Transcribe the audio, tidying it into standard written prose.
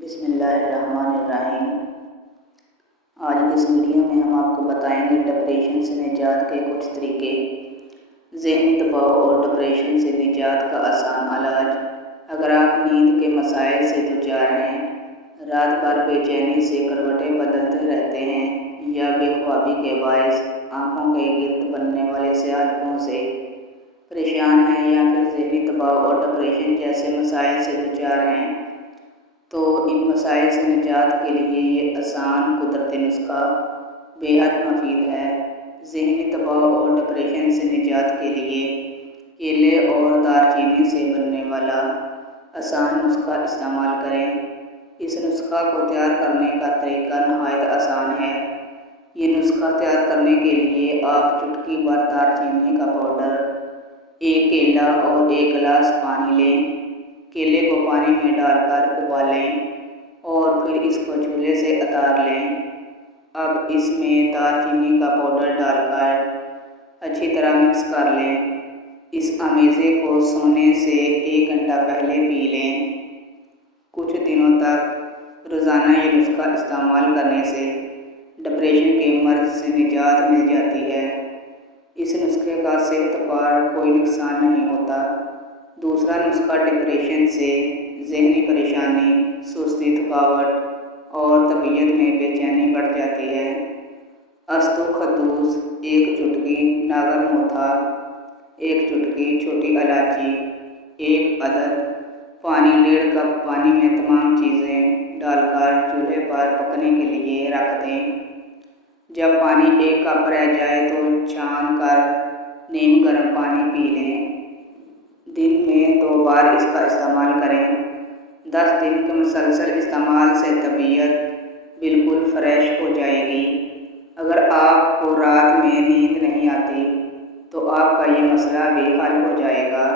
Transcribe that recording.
بسم اللہ الرحمن الرحیم۔ آج کی اس ویڈیو میں ہم آپ کو بتائیں گے ڈپریشن سے نجات کے کچھ طریقے۔ ذہنی دباؤ اور ڈپریشن سے نجات کا آسان علاج۔ اگر آپ نیند کے مسائل سے دوچار ہیں، رات بھر بے چینی سے کروٹیں بدلتے رہتے ہیں یا بے خوابی کے باعث آنکھوں کے گرد بننے والے سیاہ دھبوں سے پریشان ہیں، یا پھر ذہنی دباؤ اور ڈپریشن جیسے مسائل سے دوچار ہیں، تو ان مسائل سے نجات کے لیے یہ آسان قدرتی نسخہ بے حد مفید ہے۔ ذہنی دباؤ اور ڈپریشن سے نجات کے لیے کیلے اور دار چینی سے بننے والا آسان نسخہ استعمال کریں۔ اس نسخہ کو تیار کرنے کا طریقہ نہایت آسان ہے۔ یہ نسخہ تیار کرنے کے لیے آپ چٹکی بھر دار چینی کا پاؤڈر، ایک کیلا اور ایک گلاس پانی لیں۔ کیلے کو پانی میں ڈال کر ابالیں اور پھر اس کو چولہے سے اتار لیں۔ اب اس میں دار چینی کا پاؤڈر ڈال کر اچھی طرح مکس کر لیں۔ اس آمیزے کو سونے سے 1 گھنٹہ پہلے پی لیں۔ کچھ دنوں تک روزانہ یہ نسخہ استعمال کرنے سے ڈپریشن کے مرض سے نجات مل جاتی ہے۔ اس نسخے کا صحت پر کوئی نقصان نہیں ہوتا۔ دوسرا نسخہ ڈپریشن سے ذہنی پریشانی، سستی، تھکاوٹ اور طبیعت میں بے چینی بڑھ جاتی ہے۔ اسطوخدوس 1 چٹکی، ناگر موتھا 1 چٹکی، چھوٹی الائچی 1 عدد، پانی 1.5 کپ۔ پانی میں تمام چیزیں ڈال کر چولہے پر پکنے کے لیے رکھ دیں۔ جب پانی 1 کپ رہ جائے تو چھان کر نیم گرم پانی پی لیں۔ دن میں 2 بار اس کا استعمال کریں۔ 10 دن کے مسلسل استعمال سے طبیعت بالکل فریش ہو جائے گی۔ اگر آپ کو رات میں نیند نہیں آتی تو آپ کا یہ مسئلہ بھی حل ہو جائے گا۔